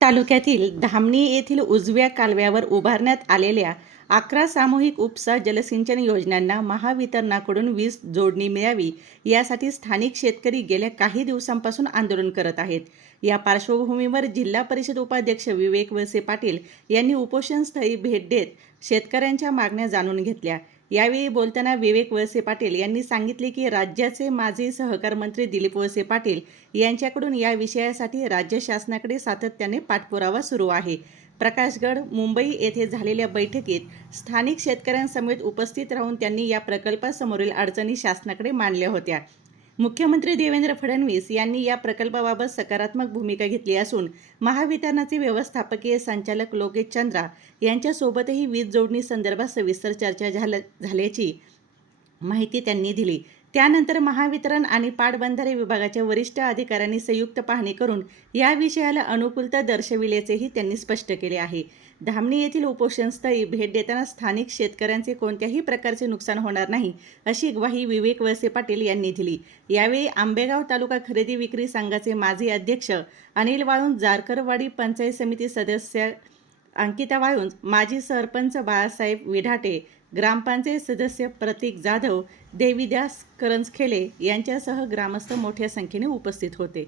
तालुक्यातील धामणी येथील उजव्या कालव्यावर उभारण्यात आलेल्या 11 सामूहिक उपसा जलसिंचन योजनांना महावितरणाकडून वीज जोडणी मिळावी यासाठी स्थानिक शेतकरी गेल्या काही दिवसांपासून आंदोलन करत आहेत. या पार्श्वभूमीवर जिल्हा परिषद उपाध्यक्ष विवेक वळसे पाटील यांनी उपोषणस्थळी भेट देत शेतकऱ्यांच्या मागण्या जाणून घेतल्या. यावेळी बोलताना विवेक वळसे पाटील यांनी सांगितले की राज्याचे माजी सहकार मंत्री दिलीप वळसे पाटील यांच्याकडून या विषयासाठी राज्य शासनाकडे सातत्याने पाठपुरावा सुरू आहे. प्रकाशगड, मुंबई येथे झालेल्या बैठकीत स्थानिक शेतकऱ्यांसमवेत उपस्थित राहून त्यांनी या प्रकल्पासमोरील अडचणी शासनाकडे मांडल्या होत्या. मुख्यमंत्री देवेंद्र फडणवीस यांनी या प्रकल्पाबाबत सकारात्मक भूमिका घेतली असून महावितरणाचे व्यवस्थापकीय संचालक लोकेश चंद्रा यांच्यासोबतही वीज जोडणी संदर्भात सविस्तर चर्चा झाल्याची माहिती त्यांनी दिली. त्यानंतर महावितरण आणि पाटबंधारे विभागाच्या वरिष्ठ अधिकाऱ्यांनी संयुक्त पाहणी करून या विषयाला अनुकूलता दर्शविल्याचेही त्यांनी स्पष्ट केले आहे. धामणी येथील उपोषणस्थळी भेट देताना स्थानिक शेतकऱ्यांचे कोणत्याही प्रकारचे नुकसान होणार नाही अशी ग्वाही विवेक वळसे पाटील यांनी दिली. यावेळी आंबेगाव तालुका खरेदी विक्री संघाचे माजी अध्यक्ष अनिल वाळुंज, जारकरवाडी पंचायत समिती सदस्य अंकिता वाळुंज, माजी सरपंच बाळासाहेब विढाटे, ग्रामपंचायत सदस्य प्रतीक जाधव, देवीदास करंजखेले यांच्यासह ग्रामस्थ मोठ्या संख्येने उपस्थित होते.